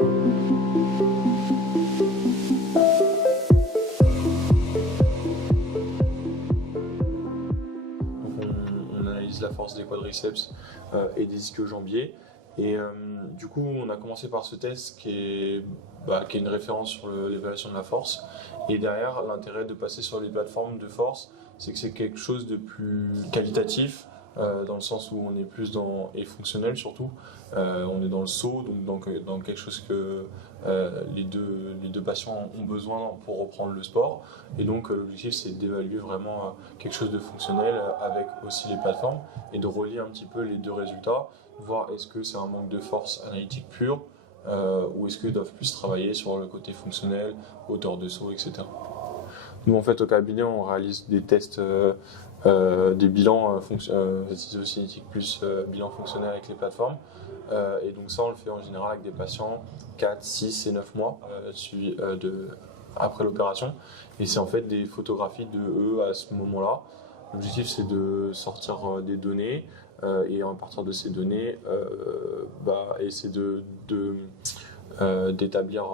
On analyse la force des quadriceps et des ischio-jambiers. Et du coup, on a commencé par ce test qui est une référence sur l'évaluation de la force. Et derrière, l'intérêt de passer sur les plateformes de force, c'est que c'est quelque chose de plus qualitatif, dans le sens où on est plus et fonctionnel surtout. On est dans le saut, donc dans quelque chose que les deux patients ont besoin pour reprendre le sport. Et donc l'objectif, c'est d'évaluer vraiment quelque chose de fonctionnel avec aussi les plateformes et de relier un petit peu les deux résultats, voir est-ce que c'est un manque de force analytique pure ou est-ce qu'ils doivent plus travailler sur le côté fonctionnel, hauteur de saut, etc. Nous, en fait, au cabinet, on réalise des tests, des bilans isocinétiques plus bilan fonctionnel avec les plateformes. Et donc ça, on le fait en général avec des patients 4, 6 et 9 mois après l'opération. Et c'est en fait des photographies de eux à ce moment-là. L'objectif, c'est de sortir des données et à partir de ces données, essayer d'établir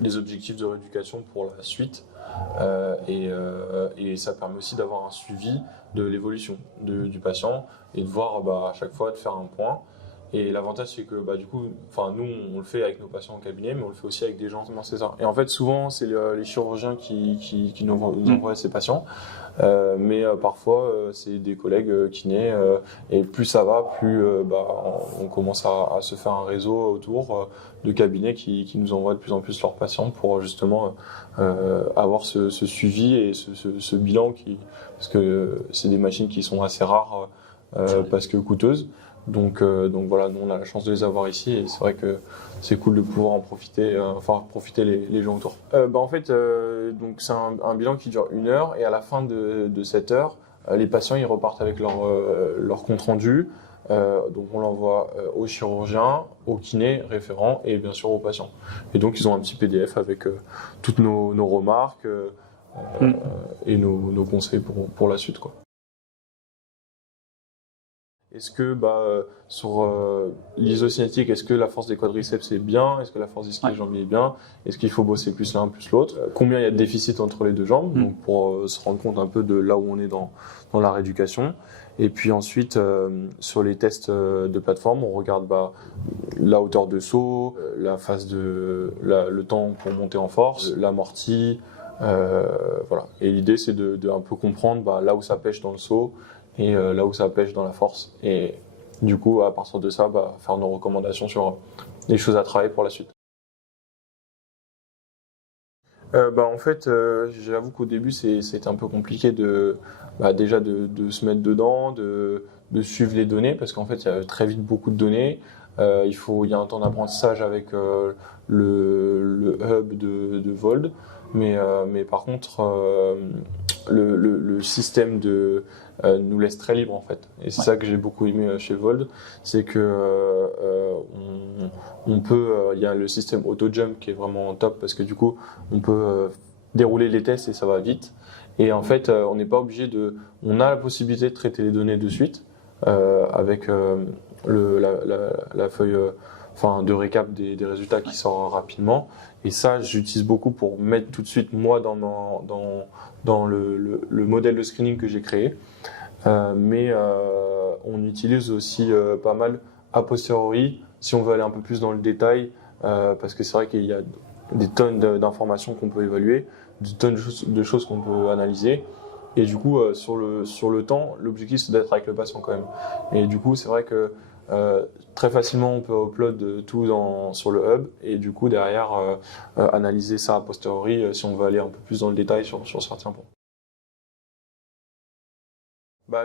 les objectifs de rééducation pour la suite. Et ça permet aussi d'avoir un suivi de l'évolution du patient et de voir à chaque fois de faire un point. Et l'avantage, c'est que du coup, nous, on le fait avec nos patients en cabinet, mais on le fait aussi avec des gens. C'est ça. Et en fait, souvent, c'est les chirurgiens qui nous envoient ces patients. Mais parfois, c'est des collègues kinés. Et plus ça va, plus on commence à se faire un réseau autour de cabinets qui nous envoient de plus en plus leurs patients pour justement avoir ce suivi et ce bilan parce que c'est des machines qui sont assez rares parce que coûteuses. Donc voilà, nous on a la chance de les avoir ici et c'est vrai que c'est cool de pouvoir en profiter, profiter les gens autour. Donc c'est un bilan qui dure 1 heure et à la fin de cette heure, les patients ils repartent avec leur compte rendu. Donc on l'envoie au chirurgien, au kiné référent et bien sûr aux patients. Et donc ils ont un petit PDF avec toutes nos remarques et nos conseils pour la suite, quoi. Est-ce que sur l'isocinétique, est-ce que la force des quadriceps est bien? Est-ce que la force des ischio-jambiers est bien? Est-ce qu'il faut bosser plus l'un plus l'autre? Combien il y a de déficit entre les deux jambes? Donc pour se rendre compte un peu de là où on est dans la rééducation. Et puis ensuite, sur les tests de plateforme, on regarde la hauteur de saut, la phase le temps pour monter en force, l'amorti. Voilà. Et l'idée, c'est de un peu comprendre là où ça pêche dans le saut et là où ça pêche dans la force. Et du coup, à partir de ça, faire nos recommandations sur les choses à travailler pour la suite. J'avoue qu'au début, c'était un peu compliqué déjà de se mettre dedans, de suivre les données, parce qu'en fait, il y a très vite beaucoup de données. Il y a un temps d'apprentissage avec le hub de Vold, mais par contre, le système nous laisse très libre en fait. Et c'est ça que j'ai beaucoup aimé chez Vold, c'est que on peut, il y a le système auto-jump qui est vraiment top parce que du coup, on peut dérouler les tests et ça va vite. Et en fait, on n'est pas obligé on a la possibilité de traiter les données de suite avec la feuille de récap des résultats qui sort rapidement. Et ça, j'utilise beaucoup pour mettre tout de suite moi dans le modèle de screening que j'ai créé. Mais on utilise aussi pas mal a posteriori si on veut aller un peu plus dans le détail parce que c'est vrai qu'il y a des tonnes d'informations qu'on peut évaluer, des tonnes de choses qu'on peut analyser. Et du coup, sur le temps, l'objectif c'est d'être avec le patient quand même. Et du coup, c'est vrai que très facilement, on peut upload tout sur le hub et du coup, derrière, analyser ça a posteriori si on veut aller un peu plus dans le détail sur certains points.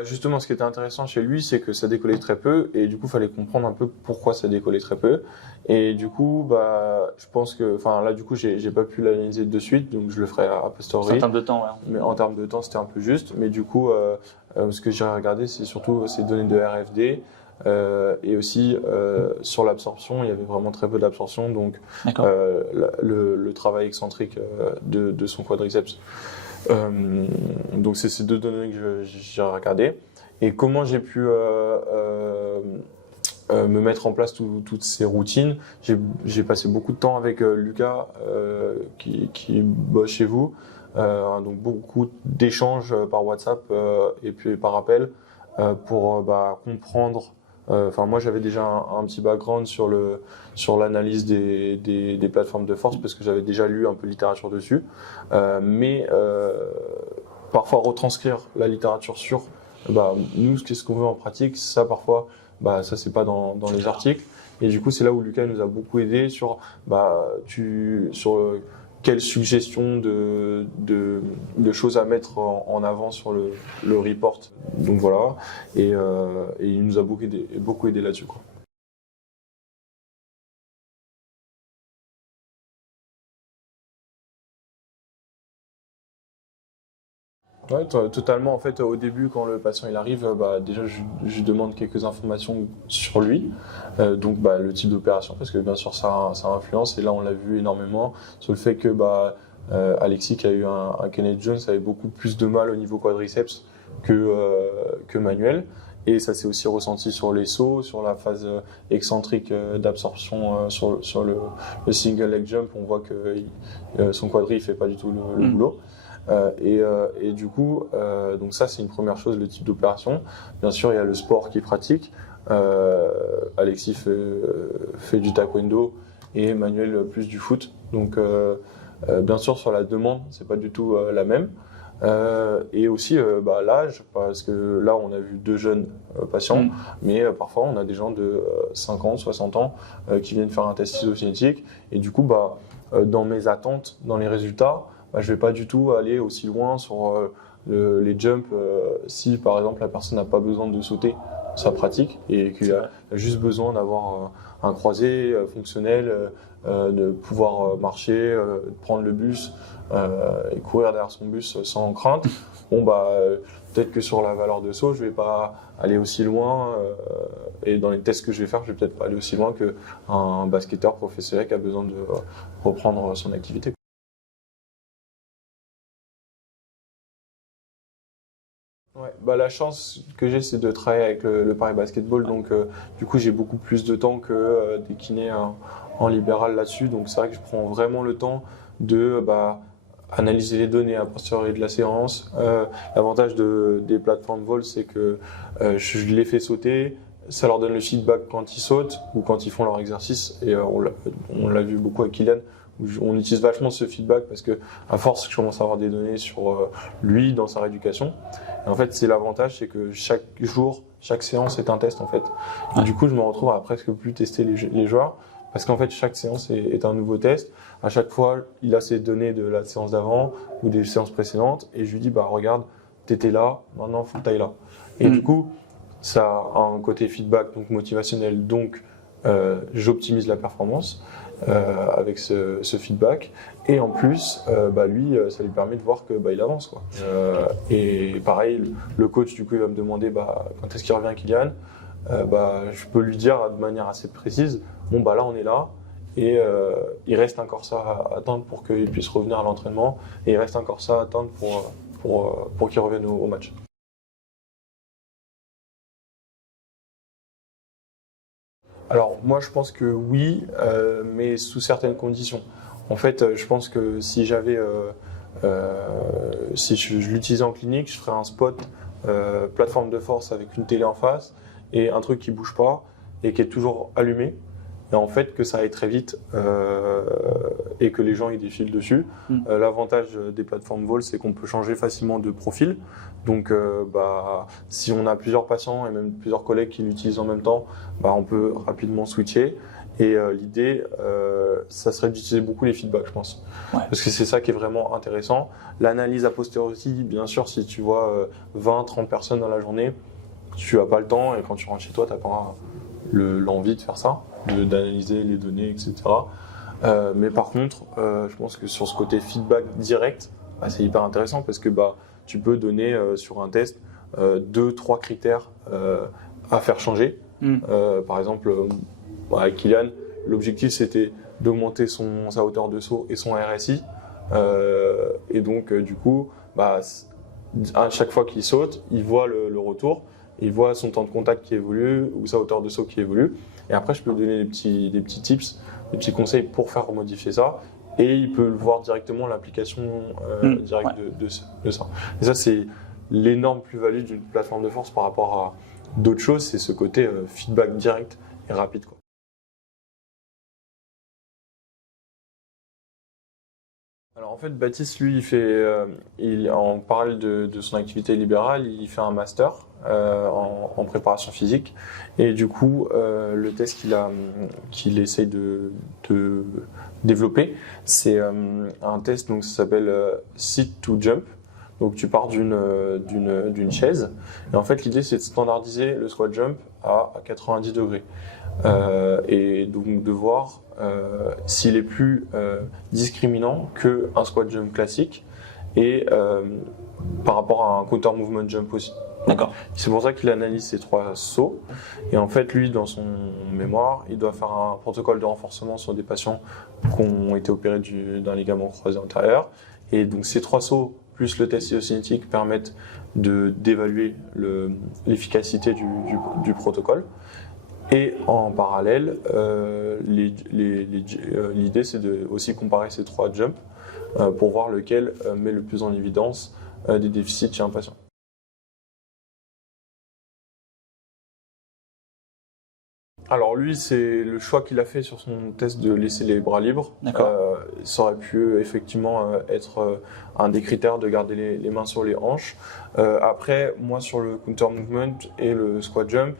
Justement, ce qui était intéressant chez lui, c'est que ça décollait très peu et du coup, il fallait comprendre un peu pourquoi ça décollait très peu. Et du coup, je pense que, là, du coup, j'ai pas pu l'analyser de suite, donc je le ferai a posteriori. En termes de temps, ouais. Mais en termes de temps, c'était un peu juste. Mais du coup, ce que j'ai regardé, c'est surtout ces données de RFD et aussi sur l'absorption, il y avait vraiment très peu d'absorption, donc le travail excentrique de son quadriceps. Donc c'est ces deux données que j'ai regardées. Et comment j'ai pu me mettre en place toutes ces routines. J'ai passé beaucoup de temps avec Lucas qui bosse chez vous, donc beaucoup d'échanges par WhatsApp et puis par appel pour comprendre. Enfin, moi, j'avais déjà un petit background sur l'analyse des plateformes de force parce que j'avais déjà lu un peu de littérature dessus, mais parfois retranscrire la littérature sur nous, qu'est-ce qu'on veut en pratique, ça parfois, ça c'est pas dans les articles. Et du coup, c'est là où Lucas nous a beaucoup aidé sur quelles suggestions de choses à mettre en avant sur le report. Donc voilà, et il nous a beaucoup aidé là-dessus, quoi. Ouais, totalement. En fait, au début, quand le patient il arrive, déjà je demande quelques informations sur lui, donc le type d'opération, parce que bien sûr ça influence. Et là, on l'a vu énormément sur le fait que Alexis, qui a eu un Kenneth Jones, avait beaucoup plus de mal au niveau quadriceps que Manuel. Et ça s'est aussi ressenti sur les sauts, sur la phase excentrique d'absorption sur le single leg jump. On voit que son quadri fait pas du tout le boulot. Et du coup, donc ça c'est une première chose, le type d'opération. Bien sûr, il y a le sport qu'il pratique. Alexis fait du taekwondo et Emmanuel plus du foot. Donc bien sûr sur la demande, c'est pas du tout la même. Et aussi l'âge, parce que là on a vu deux jeunes patients, mais parfois on a des gens de 50, 60 ans qui viennent faire un test isocinétique. Et du coup, dans mes attentes, dans les résultats, je vais pas du tout aller aussi loin sur les jumps si par exemple la personne n'a pas besoin de sauter sa pratique et qu'il a juste besoin d'avoir un croisé fonctionnel, de pouvoir marcher, prendre le bus et courir derrière son bus sans crainte. Peut-être que sur la valeur de saut, je vais pas aller aussi loin et dans les tests que je vais faire, je vais peut-être pas aller aussi loin qu'un basketteur professionnel qui a besoin de reprendre son activité. Ouais, la chance que j'ai, c'est de travailler avec le Paris Basketball, donc du coup j'ai beaucoup plus de temps que des kinés en libéral là-dessus, donc c'est vrai que je prends vraiment le temps de analyser les données a posteriori de la séance. L'avantage des plateformes vol, c'est que je les fais sauter, ça leur donne le feedback quand ils sautent ou quand ils font leur exercice, et on l'a vu beaucoup avec Kylian, où on utilise vachement ce feedback parce que à force je commence à avoir des données sur lui dans sa rééducation. Et en fait, c'est l'avantage, c'est que chaque jour, chaque séance est un test en fait. Et du coup, je me retrouve à presque plus tester les joueurs parce qu'en fait, chaque séance est un nouveau test. À chaque fois, il a ses données de la séance d'avant ou des séances précédentes et je lui dis regarde, t'étais là, maintenant faut que t'ailles là. Et du coup, ça a un côté feedback, donc motivationnel, donc j'optimise la performance avec ce feedback, et en plus lui ça lui permet de voir que il avance, quoi. Et pareil, le coach du coup il va me demander quand est-ce qu'il revient, Kylian. Je peux lui dire de manière assez précise, là on est là, et il reste encore ça à attendre pour qu'il puisse revenir à l'entraînement, et il reste encore ça à attendre pour qu'il revienne au match. Alors moi je pense que oui, mais sous certaines conditions. En fait, je pense que si je l'utilisais en clinique, je ferais un spot plateforme de force avec une télé en face et un truc qui bouge pas et qui est toujours allumé. Et en fait que ça aille très vite et que les gens y défilent dessus. L'avantage des plateformes vol, c'est qu'on peut changer facilement de profil. Donc si on a plusieurs patients et même plusieurs collègues qui l'utilisent en même temps, on peut rapidement switcher. Et l'idée, ça serait d'utiliser beaucoup les feedbacks, je pense. Ouais. Parce que c'est ça qui est vraiment intéressant. L'analyse a posteriori, bien sûr, si tu vois 20, 30 personnes dans la journée, tu n'as pas le temps et quand tu rentres chez toi, tu n'as pas l'envie de faire ça, d'analyser les données, etc. Mais par contre, je pense que sur ce côté feedback direct, c'est hyper intéressant parce que tu peux donner sur un test 2-3 critères à faire changer. Par exemple, avec Kylian, l'objectif c'était d'augmenter sa hauteur de saut et son RSI. Et donc, du coup, à chaque fois qu'il saute, il voit le retour. il voit son temps de contact qui évolue ou sa hauteur de saut qui évolue. Et après, je peux lui donner des petits tips, des petits conseils pour faire modifier ça. Et il peut voir directement l'application directe de ça. Et ça, c'est l'énorme plus-value d'une plateforme de force par rapport à d'autres choses, c'est ce côté feedback direct et rapide, quoi. Alors en fait, Baptiste, lui, en parallèle de son activité libérale, il fait un master en préparation physique. Et du coup, le test qu'il essaye de développer, c'est un test, donc ça s'appelle Sit to Jump. Donc tu pars d'une chaise. Et en fait, l'idée, c'est de standardiser le squat jump à 90 degrés. Et donc de voir s'il est plus discriminant qu'un squat jump classique et par rapport à un counter movement jump aussi. D'accord. C'est pour ça qu'il analyse ces 3 sauts et en fait lui dans son mémoire il doit faire un protocole de renforcement sur des patients qui ont été opérés d'un ligament croisé antérieur et donc ces 3 sauts plus le test isocinétique permettent d'évaluer l'efficacité du protocole. Et en parallèle, l'idée c'est de aussi comparer ces 3 jumps pour voir lequel met le plus en évidence des déficits chez un patient. Alors lui, c'est le choix qu'il a fait sur son test de laisser les bras libres. Ça aurait pu effectivement être un des critères de garder les mains sur les hanches. Après, moi sur le counter movement et le squat jump,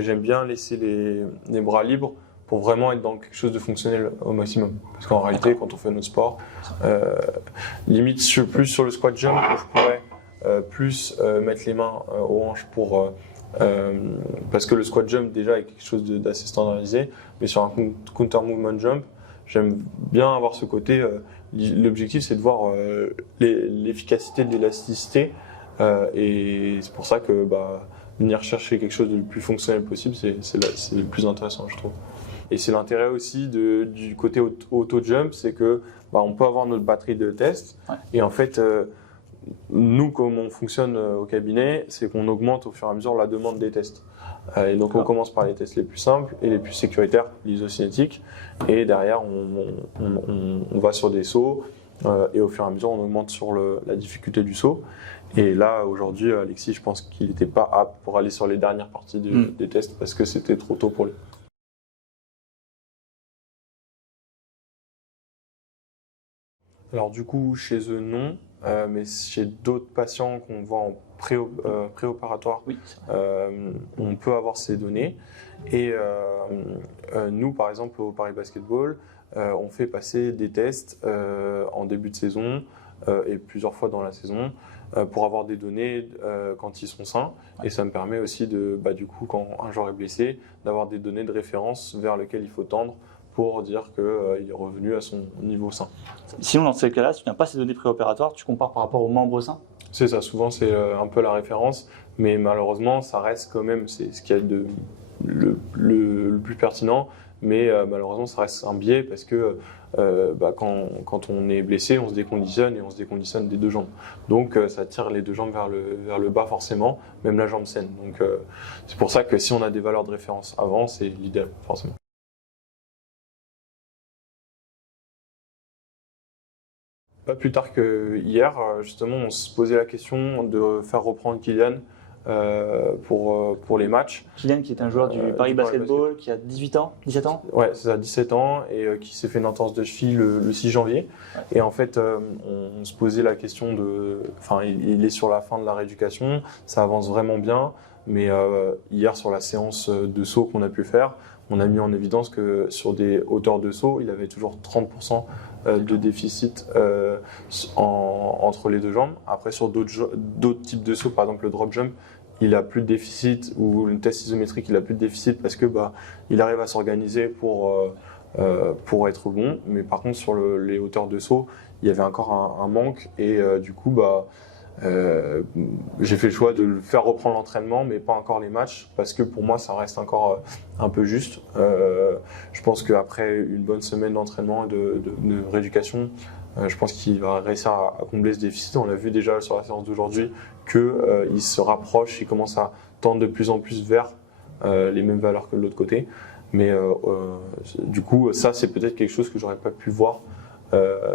j'aime bien laisser les bras libres pour vraiment être dans quelque chose de fonctionnel au maximum. Parce qu'en réalité, quand on fait notre sport, limite plus sur le squat jump, je pourrais plus mettre les mains aux hanches parce que le squat jump déjà est quelque chose d'assez standardisé, mais sur un counter movement jump, j'aime bien avoir ce côté. L'objectif, c'est de voir l'efficacité de l'élasticité, et c'est pour ça que venir chercher quelque chose de le plus fonctionnel possible, c'est le plus intéressant, je trouve. Et c'est l'intérêt aussi du côté auto-jump, c'est que on peut avoir notre batterie de tests, et en fait, nous, comme on fonctionne au cabinet, c'est qu'on augmente au fur et à mesure la demande des tests. Et donc on commence par les tests les plus simples et les plus sécuritaires, l'isocinétique, et derrière on va sur des sauts, et au fur et à mesure on augmente sur la difficulté du saut. Et là aujourd'hui Alexis, je pense qu'il n'était pas apte pour aller sur les dernières parties des tests parce que c'était trop tôt pour lui. Alors du coup chez eux non, mais chez d'autres patients qu'on voit en préopératoire, on peut avoir ces données. Et nous par exemple au Paris Basketball, on fait passer des tests en début de saison et plusieurs fois dans la saison pour avoir des données quand ils sont sains. Et ça me permet aussi du coup quand un joueur est blessé, d'avoir des données de référence vers lesquelles il faut tendre pour dire qu'il est revenu à son niveau sain. Sinon, dans ces cas-là, si tu n'as pas ces données préopératoires, tu compares par rapport aux membres sains ? C'est ça, souvent c'est un peu la référence, mais malheureusement ça reste quand même, c'est ce qu'il y a de le plus pertinent, mais malheureusement ça reste un biais parce que quand on est blessé, on se déconditionne et on se déconditionne des 2 jambes. Donc ça tire les 2 jambes vers le bas forcément, même la jambe saine. Donc c'est pour ça que si on a des valeurs de référence avant, c'est l'idéal forcément. Pas plus tard que hier, justement, on se posait la question de faire reprendre Kylian pour les matchs. Kylian qui est un joueur du Paris Basketball, qui a 17 ans. Ouais, c'est ça, 17 ans, et qui s'est fait une entorse de cheville le 6 janvier. Ouais. Et en fait, on se posait la question il est sur la fin de la rééducation, ça avance vraiment bien, mais hier sur la séance de saut qu'on a pu faire, on a mis en évidence que sur des hauteurs de saut, il avait toujours 30% de déficit entre les 2 jambes. Après, sur d'autres types de sauts, par exemple le drop jump, il a plus de déficit, ou le test isométrique, il a plus de déficit parce que il arrive à s'organiser pour être bon. Mais par contre, sur les hauteurs de saut, il y avait encore un manque, et du coup, j'ai fait le choix de le faire reprendre l'entraînement, mais pas encore les matchs, parce que pour moi ça reste encore un peu juste. Je pense qu'après une bonne semaine d'entraînement et de rééducation, je pense qu'il va réussir à combler ce déficit. On l'a vu déjà sur la séance d'aujourd'hui qu'il se rapproche, il commence à tendent de plus en plus vers les mêmes valeurs que de l'autre côté. Mais du coup, ça, c'est peut-être quelque chose que j'aurais pas pu voir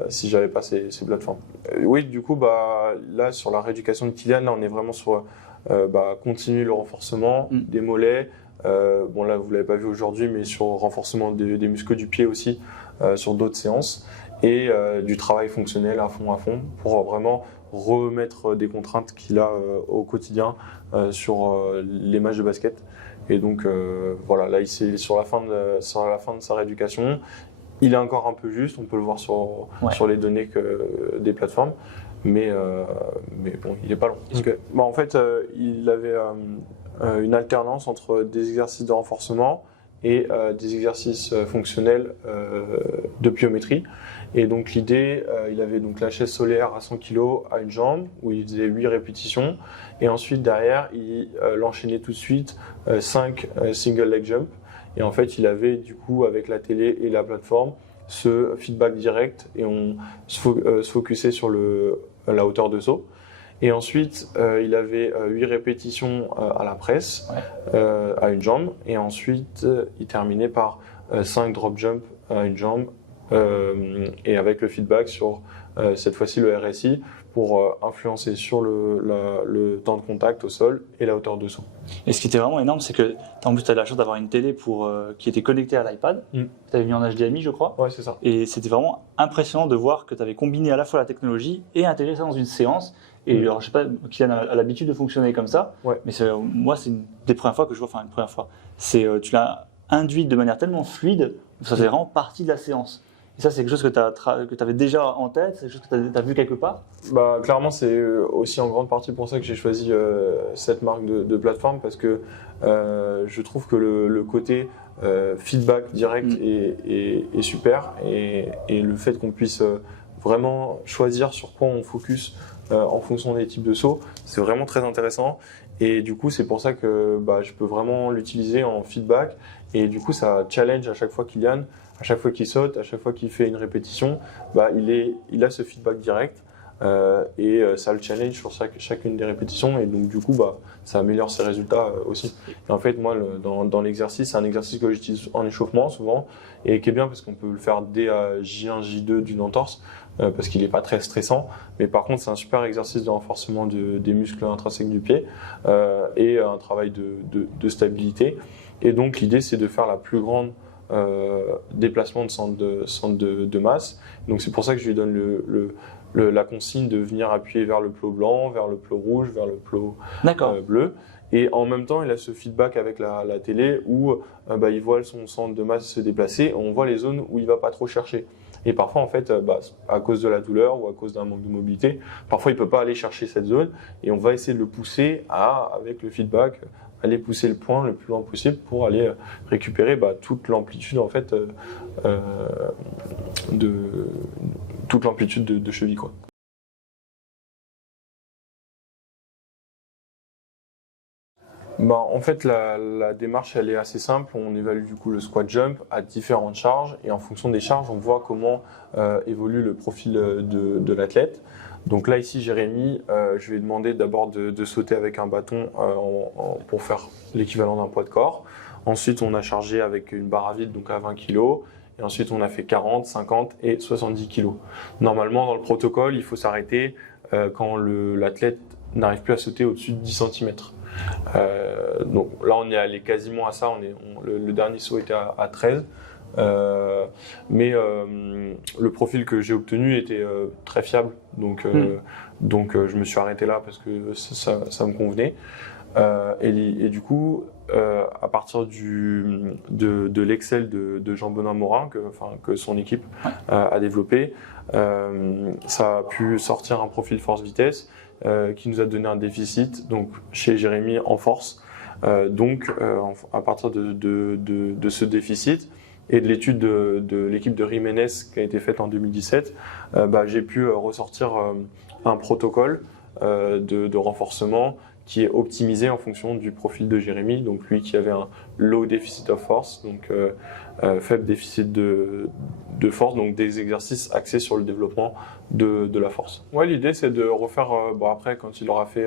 si j'avais pas ces plateformes. Oui, du coup, là, sur la rééducation de Kylian, là, on est vraiment sur continuer le renforcement des mollets. Bon, là, vous l'avez pas vu aujourd'hui, mais sur le renforcement des muscles du pied aussi, sur d'autres séances. Et du travail fonctionnel à fond, pour vraiment remettre des contraintes qu'il a au quotidien sur les matchs de basket. Et donc voilà, là il est sur la fin de sa rééducation. Il est encore un peu juste, on peut le voir sur les données des plateformes, mais bon, il est pas long. Parce que, en fait, il avait une alternance entre des exercices de renforcement et des exercices fonctionnels de pliométrie. Et donc l'idée, il avait donc la chaise solaire à 100 kg à une jambe, où il faisait 8 répétitions. Et ensuite, derrière, il l'enchaînait tout de suite 5 single leg jump. Et en fait, il avait du coup, avec la télé et la plateforme, ce feedback direct et on se focusait sur la hauteur de saut. Et ensuite, il avait 8 répétitions à la presse, à une jambe. Et ensuite, il terminait par 5 drop jump à une jambe. Et avec le feedback sur cette fois-ci le RSI pour influencer sur le temps de contact au sol et la hauteur de saut. Et ce qui était vraiment énorme, c'est que en plus tu as la chance d'avoir une télé qui était connectée à l'iPad. Tu avais mis en HDMI, je crois. Ouais, c'est ça. Et c'était vraiment impressionnant de voir que tu avais combiné à la fois la technologie et intégré ça dans une séance. Et alors, je sais pas, Kylian a l'habitude de fonctionner comme ça, mais moi, c'est une des premières fois que je vois, enfin une première fois, tu l'as induit de manière tellement fluide que ça fait vraiment partie de la séance. Et ça, c'est quelque chose que tu avais déjà en tête, c'est quelque chose que tu as vu quelque part? Clairement, c'est aussi en grande partie pour ça que j'ai choisi cette marque de plateforme, parce que je trouve que le côté feedback direct est super, et le fait qu'on puisse vraiment choisir sur quoi on focus en fonction des types de sauts, c'est vraiment très intéressant. Et du coup, c'est pour ça que je peux vraiment l'utiliser en feedback. Et du coup, ça challenge à chaque fois Kylian, à chaque fois qu'il saute, à chaque fois qu'il fait une répétition, il a ce feedback direct et ça le challenge sur chacune des répétitions. Et donc, du coup, ça améliore ses résultats aussi. Et en fait, moi, dans l'exercice, c'est un exercice que j'utilise en échauffement souvent et qui est bien parce qu'on peut le faire dès J1, J2 d'une entorse. Parce qu'il n'est pas très stressant, mais par contre c'est un super exercice de renforcement des muscles intrinsèques du pied et un travail de stabilité. Et donc l'idée c'est de faire la plus grande déplacement de centre de masse. Donc c'est pour ça que je lui donne la consigne de venir appuyer vers le plot blanc, vers le plot rouge, vers le plot bleu. Et en même temps, il a ce feedback avec la télé où il voit son centre de masse se déplacer et on voit les zones où il va pas trop chercher. Et parfois, en fait, à cause de la douleur ou à cause d'un manque de mobilité, parfois il peut pas aller chercher cette zone et on va essayer de le pousser avec le feedback, aller pousser le point le plus loin possible pour aller récupérer toute l'amplitude en fait de cheville, quoi. En fait, la démarche, elle est assez simple. On évalue du coup le squat jump à différentes charges et en fonction des charges, on voit comment évolue le profil de l'athlète. Donc là, ici, Jérémy, je lui ai demandé d'abord de sauter avec un bâton pour faire l'équivalent d'un poids de corps. Ensuite, on a chargé avec une barre à vide, donc à 20 kg. Et ensuite, on a fait 40, 50 et 70 kg. Normalement, dans le protocole, il faut s'arrêter quand l'athlète n'arrive plus à sauter au-dessus de 10 cm. Donc là on est allé quasiment à ça, le dernier saut était à 13 mais le profil que j'ai obtenu était très fiable, donc je me suis arrêté là parce que ça me convenait et du coup à partir de l'Excel de Jean-Benoît Morin que son équipe a développé, ça a pu sortir un profil force-vitesse qui nous a donné un déficit donc chez Jérémy en force. À partir de ce déficit et de l'étude de l'équipe de Jiménez qui a été faite en 2017, j'ai pu ressortir un protocole de renforcement qui est optimisé en fonction du profil de Jérémy, donc lui qui avait un low deficit of force, donc faible déficit de force, donc des exercices axés sur le développement de la force. Ouais, l'idée c'est de refaire, après quand il aura fait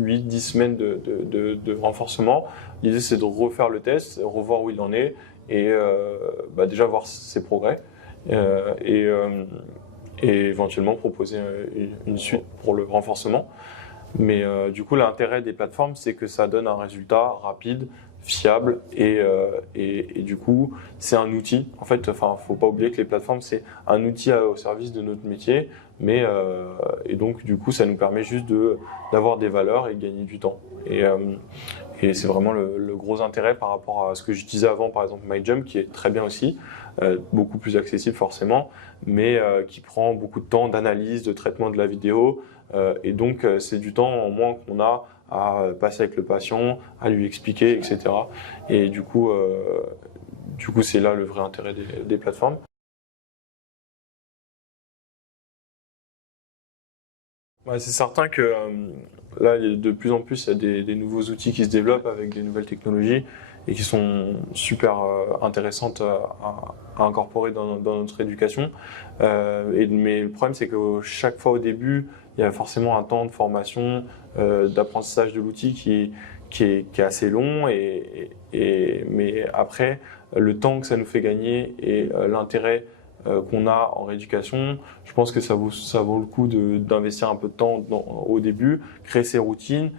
8-10 semaines de renforcement, l'idée c'est de refaire le test, revoir où il en est et déjà voir ses progrès et éventuellement proposer une suite pour le renforcement. Mais du coup, l'intérêt des plateformes, c'est que ça donne un résultat rapide, fiable et du coup, c'est un outil. En fait, faut pas oublier que les plateformes, c'est un outil au service de notre métier, mais et donc du coup, ça nous permet juste d'avoir des valeurs et de gagner du temps. Et c'est vraiment le gros intérêt par rapport à ce que j'utilisais avant, par exemple MyJump, qui est très bien aussi, beaucoup plus accessible forcément, mais qui prend beaucoup de temps d'analyse, de traitement de la vidéo. Et donc, c'est du temps en moins qu'on a à passer avec le patient, à lui expliquer, etc. Et du coup, c'est là le vrai intérêt des plateformes. Ouais, c'est certain que là, de plus en plus, il y a des nouveaux outils qui se développent avec des nouvelles technologies et qui sont super intéressantes à incorporer dans notre éducation. Mais le problème, c'est que chaque fois au début, il y a forcément un temps de formation, d'apprentissage de l'outil qui est assez long. Mais après, le temps que ça nous fait gagner et l'intérêt qu'on a en rééducation, je pense que ça vaut le coup d'investir un peu de temps au début, créer ses routines,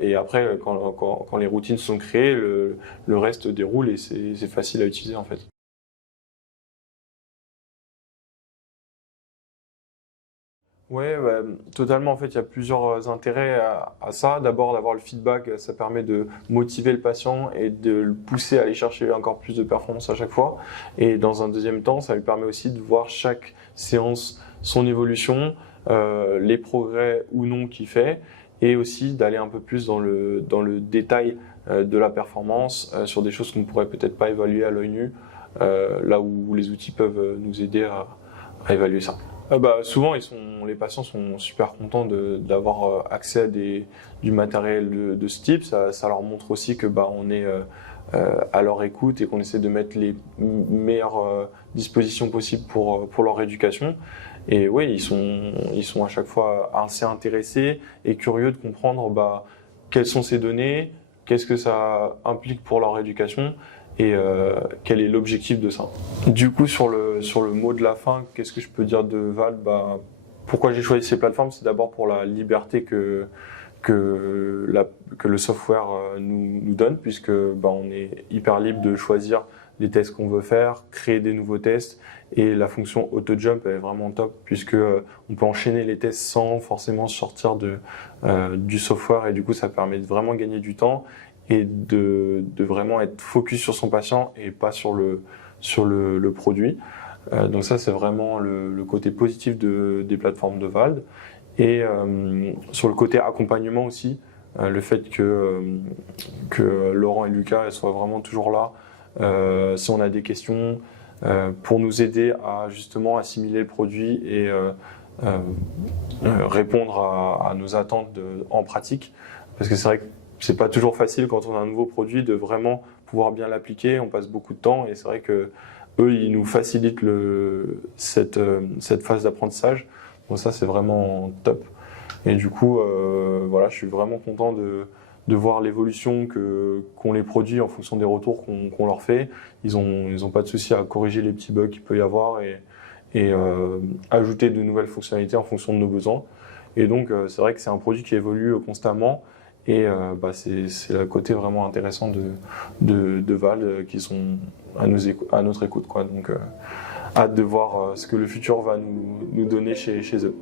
et après, quand les routines sont créées, le reste déroule et c'est facile à utiliser en fait. Ouais, totalement. En fait, il y a plusieurs intérêts à ça. D'abord, d'avoir le feedback, ça permet de motiver le patient et de le pousser à aller chercher encore plus de performance à chaque fois. Et dans un deuxième temps, ça lui permet aussi de voir chaque séance son évolution, les progrès ou non qu'il fait, et aussi d'aller un peu plus dans le détail de la performance sur des choses qu'on ne pourrait peut-être pas évaluer à l'œil nu, là où les outils peuvent nous aider à évaluer ça. Souvent, les patients sont super contents d'avoir accès à du matériel de ce type. Ça leur montre aussi que on est à leur écoute et qu'on essaie de mettre les meilleures dispositions possibles pour leur éducation. Et oui, ils sont à chaque fois assez intéressés et curieux de comprendre quelles sont ces données, qu'est-ce que ça implique pour leur éducation. Et quel est l'objectif de ça. Du coup, sur le mot de la fin, qu'est-ce que je peux dire de Val? Pourquoi j'ai choisi ces plateformes? C'est d'abord pour la liberté que le software nous donne, puisque on est hyper libre de choisir les tests qu'on veut faire, créer des nouveaux tests, et la fonction auto-jump est vraiment top, puisque on peut enchaîner les tests sans forcément sortir du software, et du coup ça permet de vraiment gagner du temps et de vraiment être focus sur son patient et pas sur le produit. Donc ça, c'est vraiment le côté positif des plateformes de Vald. Et sur le côté accompagnement aussi, le fait que Laurent et Lucas soient vraiment toujours là si on a des questions pour nous aider à justement assimiler le produit et répondre à nos attentes en pratique. Parce que c'est vrai que c'est pas toujours facile quand on a un nouveau produit de vraiment pouvoir bien l'appliquer. On passe beaucoup de temps et c'est vrai que eux, ils nous facilitent cette phase d'apprentissage. Donc ça, c'est vraiment top. Et du coup, je suis vraiment content de voir l'évolution qu'ont les produits en fonction des retours qu'on leur fait. Ils ont pas de souci à corriger les petits bugs qu'il peut y avoir et ajouter de nouvelles fonctionnalités en fonction de nos besoins. Et donc, c'est vrai que c'est un produit qui évolue constamment. Et c'est le côté vraiment intéressant de Val qui sont à notre écoute, quoi. Donc, hâte de voir ce que le futur va nous donner chez eux.